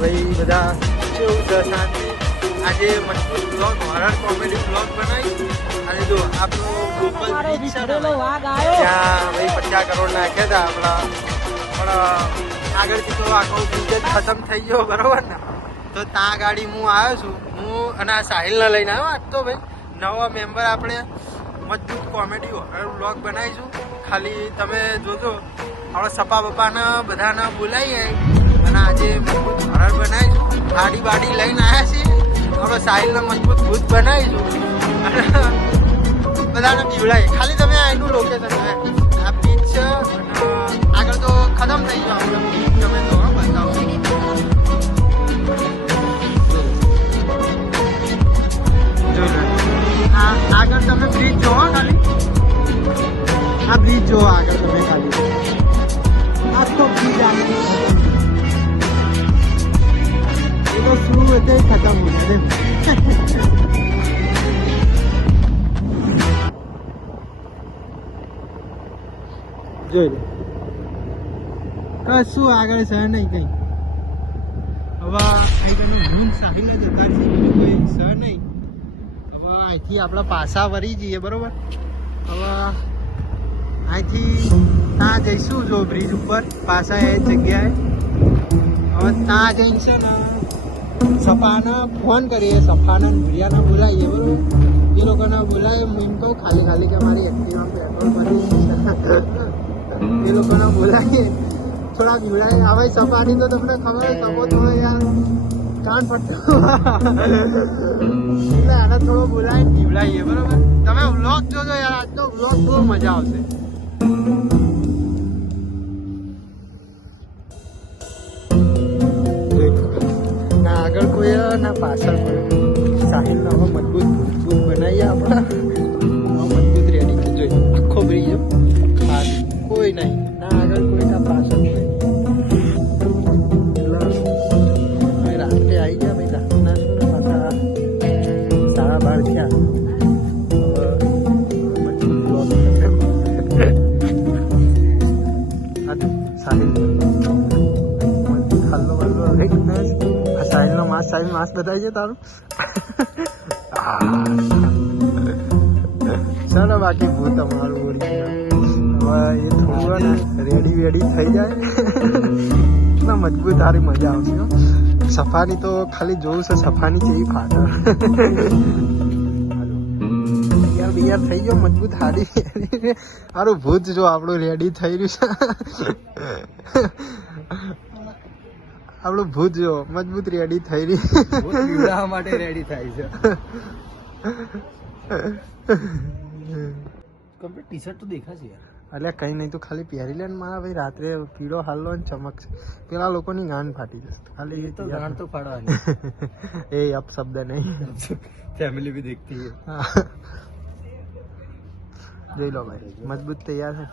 ભાઈ બધા કેવું છે શાંતિ. આજે મજબૂત બ્લોગ હોરર કોમેડી બ્લોગ બનાવી. અને જો આપણો ગ્લોબલ બ્રિજ છે ને ત્યાં ભાઈ 50 કરોડ નાખ્યા હતા આપણા, પણ આગળથી તો આખો બ્રિજ જ ખતમ થઈ ગયો બરોબર ને. તો ત્યાં ગાડી હું આવ્યો છું, હું અને આ સાહિલને લઈને આવ્યો. આજ તો ભાઈ નવા મેમ્બર આપણે મજબૂત કોમેડી હોરર બ્લોગ બનાવીશું. ખાલી તમે જોજો આપણે સપા બપાને બધાને બોલાવીએ અને આજે મજબૂત હોરર બનાવીશું. ગાડી બાડી લઈને આવ્યા છીએ, આપણે સાહિલને મજબૂત ભૂત બનાવીશું અને બધાને પીવડાવીએ. ખાલી તમે એનું લોકેશન આ બીચ છે અને આગળ તો ખતમ થઈ ગયો આપણે બીચ. તમે તો બતાવો આગળ તમે બ્રિજ જોવો. ખાલી આ બ્રિજ જોવો આગળ તમે ખાલી આખો બ્રિજ આગળ એ તો શું એટલે ખતમ હોય જોઈ લો. કશું આગળ છે નહીં કઈ. હવે અહીં હું સાહિલને જતા છે, બીજું કોઈ છે નહીં. હવે અહીંથી આપણે પાછા વળી જઈએ બરોબર. હવે અહીંથી ત્યાં જઈશું જો બ્રિજ ઉપર પાછા એ જગ્યાએ. હવે ત્યાં જઈને છે ને સફાને ફોન કરીએ, સફાને ભૂરિયાને બોલાવીએ બરોબર. એ લોકોને બોલાવીએ. મેં કહું ખાલી કે મારી એક્ટિવા પેટ્રોલ ભરી એ લોકોને બોલાવીએ, થોડા પીવડાવીએ. હવે સફાની તો તમને ખબર હોય, સપો થોડો યાર કાન ફટતો એટલે આને થોડો બોલાવીને પીવડાવીએ બરોબર. તમે વ્લોગ જોજો યાર, આજનો વ્લોગ બહુ મજા આવશે. આગળ કોઈ ના પાછળ કોઈ સાહિલનો હવે મજબૂત બનાવીએ આપણે. મજબૂત રેડી જોઈ આખો બ્રિજ કોઈ નહીં, ના આગળ કોઈ ના પાછળ કોઈ. રાત્રે આવી ગયા ભાઈ, રાતના શું ને પાછા 12:30 થયા. મજબૂત બ્લોગ સાહિલ ખાલ્લો વાલ્લો એક સાહિલનો માસ બતાવી છે તારું. ચાલો બાકી ભૂત અમારું ઓળી હવે એ થોડું ને રેડી થઈ જાય મજબૂત સારી મજા આવશે. સફાની તો ખાલી જોવું છે, સફાની જેવી ફાટે યાર થઈ ગયો મજબૂત હારી. સારું ભૂત જો આપણું રેડી થઈ રહ્યું છે. આપણું ભૂત જો મજબૂત રેડી થઈ રહી માટે રેડી થાય છે. કમ્પ્લીટ ટી શર્ટ તો દેખાશે યાર. અલ્યા કઈ નહીં, તો ખાલી પહેરી લે ને મારા ભાઈ. રાત્રે પીળો હાલો ને ચમકશે, પેલા લોકોની ગાન ફાટી જશે. ખાલી એ તો ગાન તો ફાડવાની એ અપ શબ્દ નહીં, ફેમિલી ભી દેખતી હે. જોઈ લો ભાઈ મજબૂત તૈયાર છે.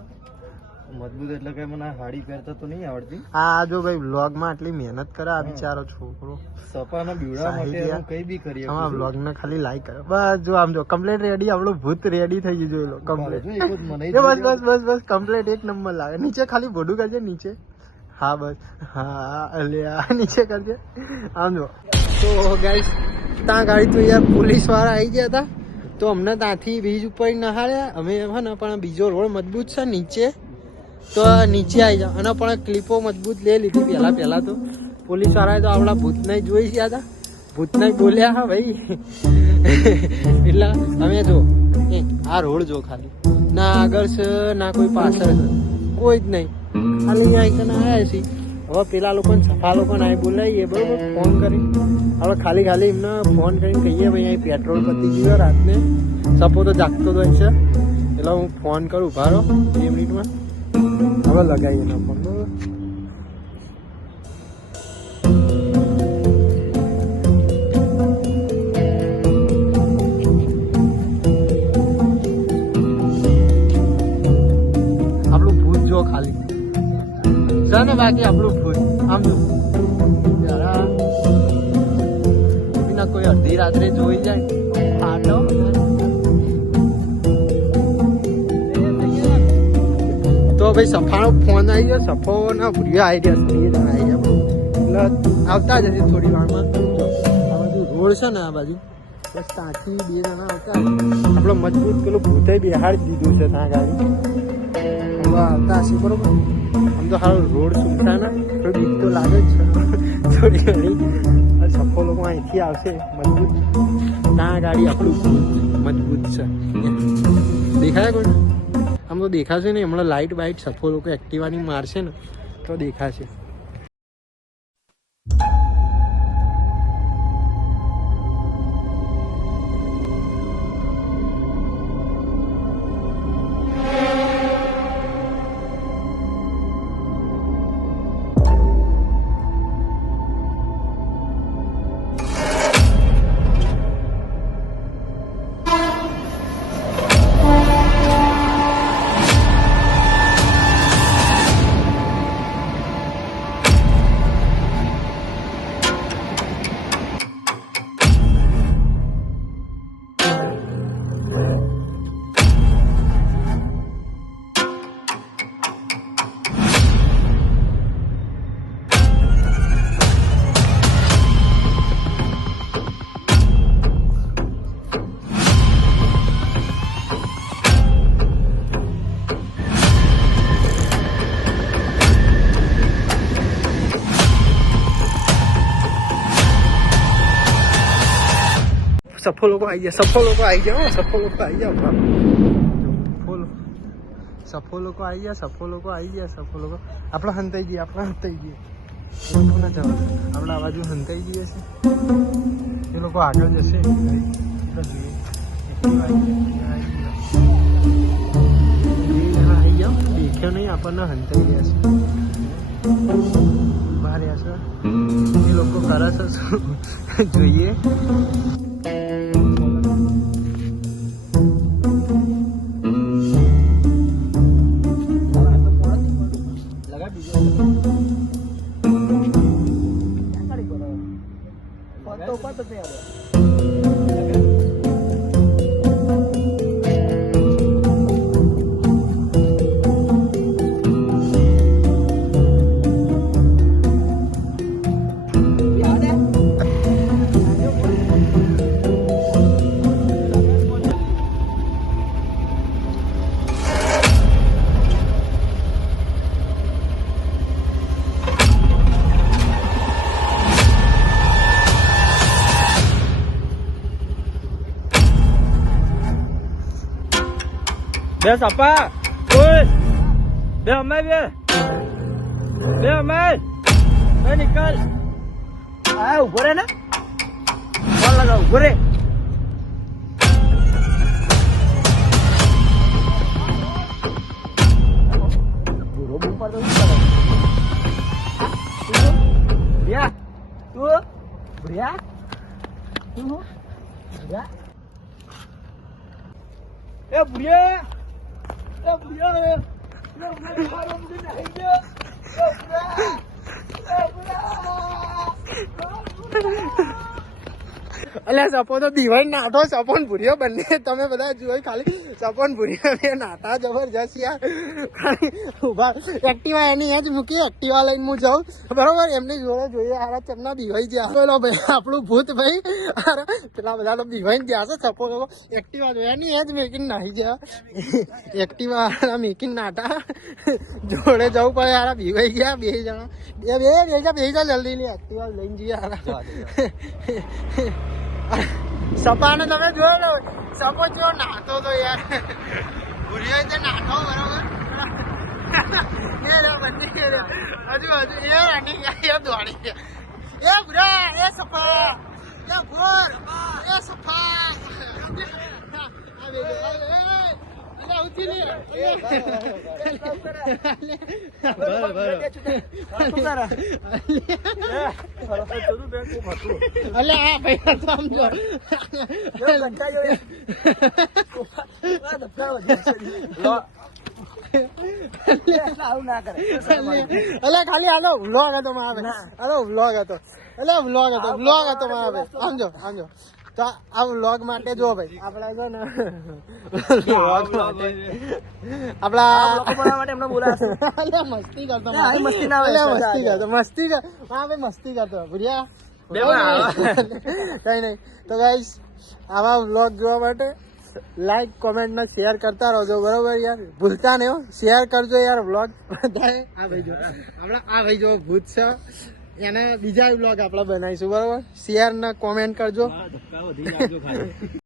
મજબૂત એટલે કે મને હાડી પહેરતા તો નહીં આવડતી. આ જો ભાઈ વ્લોગ માં આટલી મહેનત કરે આ બિચારો છોકરો. સપાના બીવડા માટે હું કઈ બી કરીએ. હા વ્લોગ ને ખાલી લાઈક કરો બસ. જો આમ જો કમ્પ્લીટ રેડી, આપણું ભૂત રેડી થઈ ગયું. જોઈ લો કમ્પ્લીટ. બસ કમ્પ્લીટ એક નંબર લાગે. નીચે ખાલી ભોડું કરજે નીચે. હા બસ હા અલ્યા નીચે કરજે. આમ જો તો ગાઈસ ત્યાં ગાડી તો યાર પોલીસ વાળા આવી ગયા હતા, તો અમને ત્યાંથી બ્રિજ ઉપર નહાડ્યા અમે. હે ને પણ બીજો રોડ મજબૂત છે નીચે, તો નીચે આવી જાવ. અને પણ ક્લિપો મજબૂત લઈ લીધી પહેલા તો. પોલીસ વાળાએ તો આપણા ભૂતને જોઈ ગયા હતા, ભૂતને બોલ્યા હા ભાઈ. એટલે અમે જો આ રોડ જો ખાલી ના આગળ છે ના કોઈ પાછળ છે, કોઈ જ નહીં. ખાલી અહીંયા આવ્યા છીએ. હવે પેલા લોકોને સફા લોકોને અહીં બોલાવીએ બરોબર ફોન કરી. હવે ખાલી એમને ફોન કરીને કહીએ ભાઈ અહીં પેટ્રોલ પતી ગયું રાતને. સપો તો જાગતો તો છે, એટલે હું ફોન કરું ભારો 2 મિનિટમાં. હવે લગાવીએ એનો ફોન બરોબર. આપણું ભૂત જો ખાલી છે ને, બાકી આપણું ભૂત આમ જો કોઈ અડધી રાત્રે જોઈ જાય ફાટો. તો ભાઈ સફાનો ફોન આવી ગયો, સફો ના ભૂરિયા આવી ગયા, 3 જણા આવી ગયા. એટલે એટલે આવતા જ હશે થોડી વારમાં. આ બાજુ રોડ છે ને, આ બાજુ બસ ત્યાંથી 2 જણા આવતા. આપણો મજબૂત પેલું ભૂતે બેહાડી દીધું છે ત્યાં ગાડી. હવે આવતા હશે બરોબર. આમ તો હાલ રોડ સુનતા ને થોડી બીક તો લાગે જ છે થોડી ઘણી. સફો લોકો અહીંથી આવશે મજબૂત. ત્યાં ગાડી આપણું મજબૂત છે. દેખાય કોઈ આમ તો દેખાશે નહીં. હમણાં લાઇટ બાઇટ સફો લોકો એક્ટિવાની મારશે ને તો દેખાશે. સફો લોકો આવી ગયા. સફો લોકો આવી ગયા. સફો લોકો આવી ગયા. સફો લોકો આવી ગયા. સફો લોકો આવી ગયા. સફો લોકો આપણે હંતાઈ જઈએ. આપણે હંતાઈ જઈએ. એ લોકો ના જવા. આપણે આ બાજુ હંતાઈ જઈએ છે. એ લોકો આગળ જશે. આવી ગયા. દેખ્યો નહીં આપણને હંતાઈ ગયા છે. બહાર રહ્યા છે. એ લોકો કરે છે શું જોઈએ. બે સપા ઓય બે અમે બે નીકળ આ ઉભો રે ને કોણ લગાવ ઉભો રે બુરો ઉપર તો ભ્યા તું ભ્યા એ ભ્યા અલ્યા સપો તો દિવાળી નાઠો સપોન ભૂર્યો બંને તમે બધા જોઈ ખાલી સપોન ભૂર્યો નાતા જબરજસ્ત યાર ખાલી ઉભા એક્ટિવા એની જ મૂકી એક્ટિવા લઈને હું જાઉં બરોબર એમની જોડે જોઈએ હારા ચમના દિવાળી જ્યાં બોલો ભાઈ આપણું ભૂત ભાઈ પેલા બધા તો દિવાળી જ્યાં છે સપો લોકો એક્ટિવા જોયા એની જ મેકીને નાહી ગયા એક્ટિવા મેકીને નાટા જોડે જવું પડે હારા દિવાળી ગયા 2 જણા બે જલ્દી ની એક્ટિવા લઈને જઈએ હારા સપાને તમે જોયો ને સપો જો નાતો તો યાર ભૂર્યો તો નાતો બરોબર હજુ એ રનિંગ એ દોડી ગયા એ ભૂરા એ સપા એ ભૂર એ સપા ખાલી આનો વ્લોગ હતો મારે આનો વ્લોગ હતો વ્લોગ હતો મારે સમજો તો આ વ્લોગ માટે જો ભાઈ આપડા જો ને વ્લોગ માટે આપડા એમને બોલાવે મસ્તી કરતો મસ્તી ના મસ્તી કરતો મસ્તી કર હા ભાઈ મસ્તી કરતો ભૂરિયા કઈ નહીં તો ગાઈસ આવા વ્લોગ જોવા માટે લાઈક કોમેન્ટ ને શેર કરતા રહેજો બરોબર યાર ભૂલતા નહીં હો શેર કરજો યાર વ્લોગ બધાએ આ ભાઈ જો આપડા આ ભાઈ જો ભૂત છે એને બીજા વ્લોગ આપણે બનાવીશું બરોબર શેર ને કોમેન્ટ કરજો